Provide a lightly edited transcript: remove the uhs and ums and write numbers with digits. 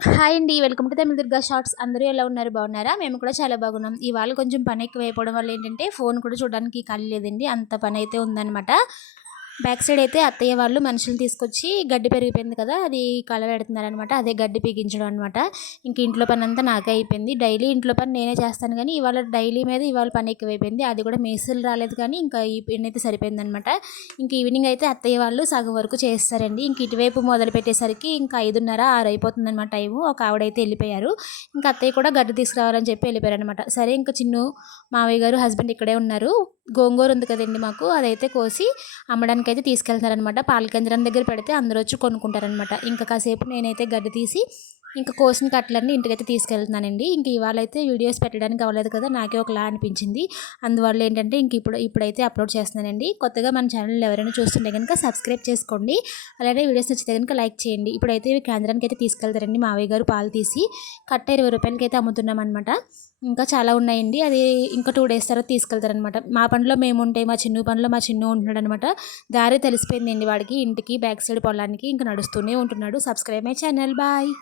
Hi అండి. Welcome to Tamil Durga shorts. అందరూ ఎలా ఉన్నారు? బాగున్నారా? మేము కూడా చాలా బాగున్నాం. ఇవాళ కొంచెం పని ఎక్కువైపోవడం వల్ల ఏంటంటే ఫోన్ కూడా చూడడానికి ఖాళీ లేదండి. అంత పని అయితే ఉందనమాట. బ్యాక్ సైడ్ అయితే అత్తయ్య వాళ్ళు మనుషులు తీసుకొచ్చి గడ్డి పెరిగిపోయింది కదా! అది కలబెడుతున్నారనమాట. అదే గడ్డి పీకించడం అనమాట. ఇంక ఇంట్లో పనంతా నాకే అయిపోయింది. డైలీ ఇంట్లో పని నేనే చేస్తాను గానీ, ఇవాళ పని ఎక్కువైపోయింది. అది కూడా మేస్త్రీలు రాలేదు కానీ, ఇంకా ఈ పనైతే సరిపోయిందనమాట. ఇంక ఈవినింగ్ అయితే అత్తయ్య వాళ్ళు సగం వరకు చేసేసారండి. ఇంక ఇటువైపు మొదలుపెట్టేసరికి ఇంకా 5:30, 6 అయిపోతుందనమాట టైము. ఒక ఆవిడైతే ఎళ్ళిపోయారు. ఇంక అత్తయ్య కూడా గడ్డి తీసుకురావాలని చెప్పి ఎళ్ళిపోయారనమాట. సరే ఇంక చిన్ను మావయ్య గారు, హస్బెండ్ ఇక్కడే ఉన్నారు. గోంగూర ఉంది కదండీ మాకు, అదైతే కోసి అమ్మడానికైతే తీసుకెళ్తున్నారనమాట. పాల కేంద్రం దగ్గర పెడితే అందరూ వచ్చి కొనుక్కుంటారనమాట. ఇంకా కాసేపు నేనైతే గడ్డి తీసి ఇంకా కోసిన కట్టలన్నీ ఇంటికైతే తీసుకెళ్తున్నానండి. ఇంక ఇవాళైతే వీడియోస్ పెట్టడానికి అవ్వలేదు కదా! నాకే ఒకలా అనిపించింది. అందువల్ల ఏంటంటే ఇప్పుడైతే అప్లోడ్ చేస్తున్నానండి. కొత్తగా మన ఛానల్ ఎవరైనా చూస్తుంటే కనుక సబ్స్క్రైబ్ చేసుకోండి. అలానే వీడియోస్ నచ్చితే కనుక లైక్ చేయండి. ఇప్పుడైతే ఇవి కేంద్రానికి అయితే తీసుకెళ్తారండి మావయ్య గారు. పాలు తీసి కట్ట 20 రూపాయలకైతే అమ్ముతున్నామనమాట. ఇంకా చాలా ఉన్నాయండి. అది ఇంకా 2 డేస్ తర్వాత తీసుకెళ్తారనమాట. మా పనిలో మేముంటే, మా చిన్ను పనిలో మా చిన్ను ఉంటున్నాడనమాట. దారి తెలిసిపోయిందండి వాడికి, ఇంటికి బ్యాక్ సైడ్ పొలానికి. ఇంక నడుస్తూనే ఉంటున్నాడు. Subscribe my channel. బాయ్.